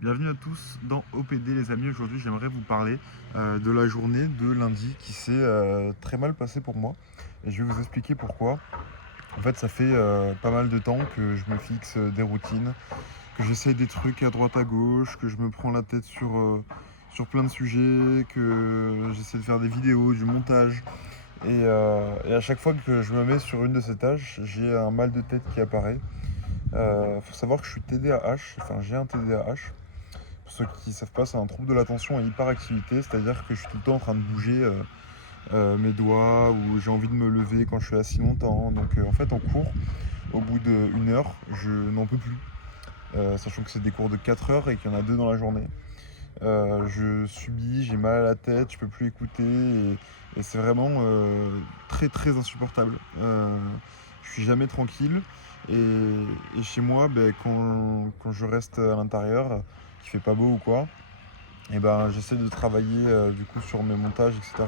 Bienvenue à tous dans OPD les amis. Aujourd'hui j'aimerais vous parler de la journée de lundi qui s'est très mal passée pour moi. Et je vais vous expliquer pourquoi. En fait ça fait pas mal de temps que je me fixe des routines, que j'essaye des trucs à droite à gauche, que je me prends la tête sur plein de sujets, que j'essaie de faire des vidéos, du montage. Et à chaque fois que je me mets sur une de ces tâches, j'ai un mal de tête qui apparaît. Faut savoir que je suis TDAH, enfin j'ai un TDAH. Pour ceux qui ne savent pas, c'est un trouble de l'attention et hyperactivité, c'est-à-dire que je suis tout le temps en train de bouger mes doigts ou j'ai envie de me lever quand je suis assis longtemps. Donc en fait, en cours, au bout d'une heure, je n'en peux plus. Sachant que c'est des cours de 4 heures et qu'il y en a 2 dans la journée. Je subis, j'ai mal à la tête, je peux plus écouter et c'est vraiment très très insupportable. Je suis jamais tranquille et chez moi, ben, quand je reste à l'intérieur, qu'il fait pas beau ou quoi, et ben j'essaie de travailler du coup sur mes montages, etc.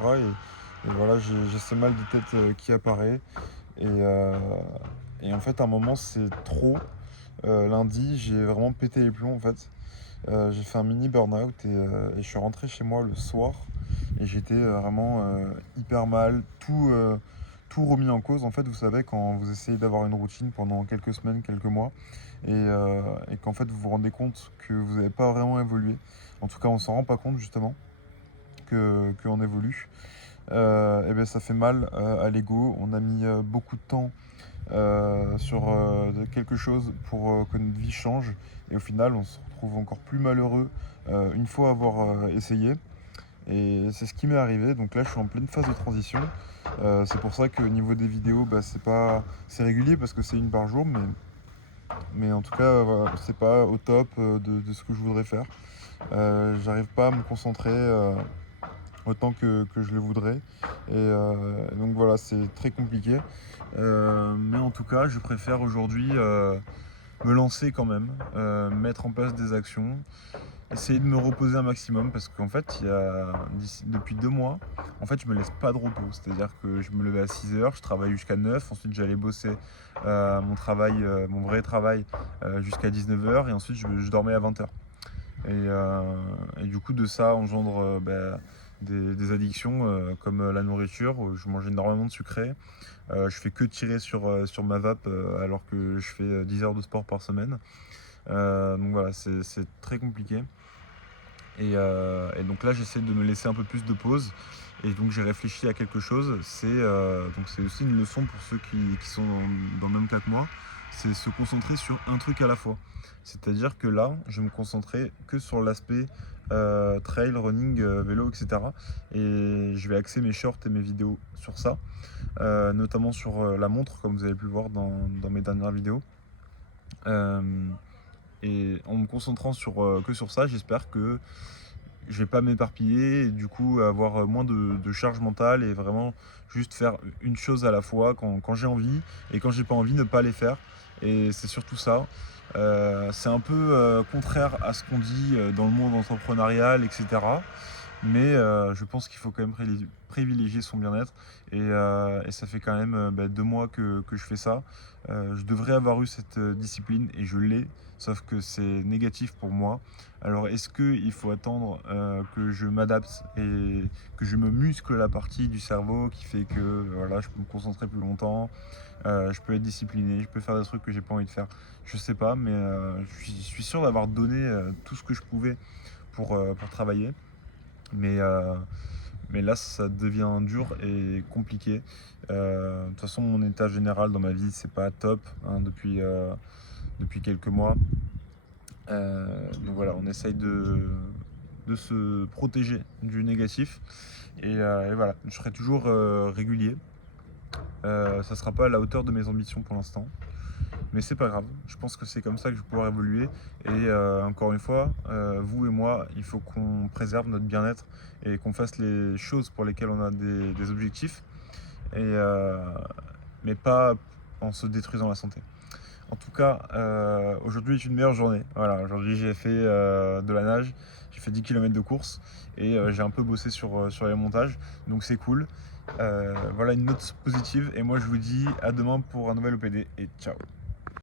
Et voilà, j'ai ce mal de tête qui apparaît et, euh, et en fait à un moment c'est trop. Lundi, j'ai vraiment pété les plombs en fait. J'ai fait un mini burn-out et je suis rentré chez moi le soir et j'étais vraiment hyper mal, tout remis en cause. En fait, vous savez, quand vous essayez d'avoir une routine pendant quelques semaines, quelques mois, et qu'en fait vous vous rendez compte que vous n'avez pas vraiment évolué, en tout cas on s'en rend pas compte justement qu'on évolue, et bien ça fait mal à l'ego. On a mis beaucoup de temps sur quelque chose pour que notre vie change. Et au final, on se retrouve encore plus malheureux une fois avoir essayé. Et c'est ce qui m'est arrivé. Donc là, je suis en pleine phase de transition. C'est pour ça qu'au niveau des vidéos, bah, c'est régulier parce que c'est une par jour. Mais en tout cas, voilà, c'est pas au top de ce que je voudrais faire. J'arrive pas à me concentrer autant que je le voudrais. Donc voilà, c'est très compliqué. Mais en tout cas, je préfère aujourd'hui me lancer quand même, mettre en place des actions, essayer de me reposer un maximum parce qu'en fait, depuis 2 mois, en fait, je me laisse pas de repos. C'est-à-dire que je me levais à 6 heures, je travaillais jusqu'à 9, ensuite j'allais bosser mon travail, mon vrai travail jusqu'à 19 heures et ensuite je dormais à 20 heures. Et du coup, de ça engendre des addictions comme la nourriture. Où je mange énormément de sucré. Je fais que tirer sur ma vape alors que je fais 10 heures de sport par semaine. Donc voilà, c'est très compliqué. Et donc là, j'essaie de me laisser un peu plus de pause. Et donc j'ai réfléchi à quelque chose. C'est aussi une leçon pour ceux qui sont dans le même cas que moi. C'est se concentrer sur un truc à la fois. C'est-à-dire que là, je vais me concentrer que sur l'aspect trail, running, vélo, etc. Et je vais axer mes shorts et mes vidéos sur ça, notamment sur la montre, comme vous avez pu le voir dans mes dernières vidéos. Euh, et en me concentrant que sur ça, j'espère que je vais pas m'éparpiller et du coup avoir moins de charge mentale et vraiment juste faire une chose à la fois quand j'ai envie et quand j'ai pas envie ne pas les faire. Et c'est surtout ça. C'est un peu contraire à ce qu'on dit dans le monde entrepreneurial, etc. Mais je pense qu'il faut quand même privilégier son bien-être. Et ça fait quand même 2 mois que je fais ça. Je devrais avoir eu cette discipline et je l'ai, sauf que c'est négatif pour moi. Alors est-ce qu'il faut attendre que je m'adapte et que je me muscle la partie du cerveau qui fait que voilà, je peux me concentrer plus longtemps, je peux être discipliné, je peux faire des trucs que j'ai pas envie de faire. Je sais pas, mais je suis sûr d'avoir donné tout ce que je pouvais pour travailler. Mais, euh, mais là, ça devient dur et compliqué. De toute façon, mon état général dans ma vie, c'est pas top hein, depuis quelques mois. Donc voilà, on essaye de se protéger du négatif. Et voilà, je serai toujours régulier. Ça sera pas à la hauteur de mes ambitions pour l'instant. Mais c'est pas grave, je pense que c'est comme ça que je vais pouvoir évoluer. Et encore une fois, vous et moi, il faut qu'on préserve notre bien-être et qu'on fasse les choses pour lesquelles on a des objectifs, et, mais pas en se détruisant la santé. En tout cas, aujourd'hui est une meilleure journée. Voilà, aujourd'hui j'ai fait de la nage, j'ai fait 10 km de course et j'ai un peu bossé sur les montages, donc c'est cool. Voilà une note positive et moi je vous dis à demain pour un nouvel OPD et ciao.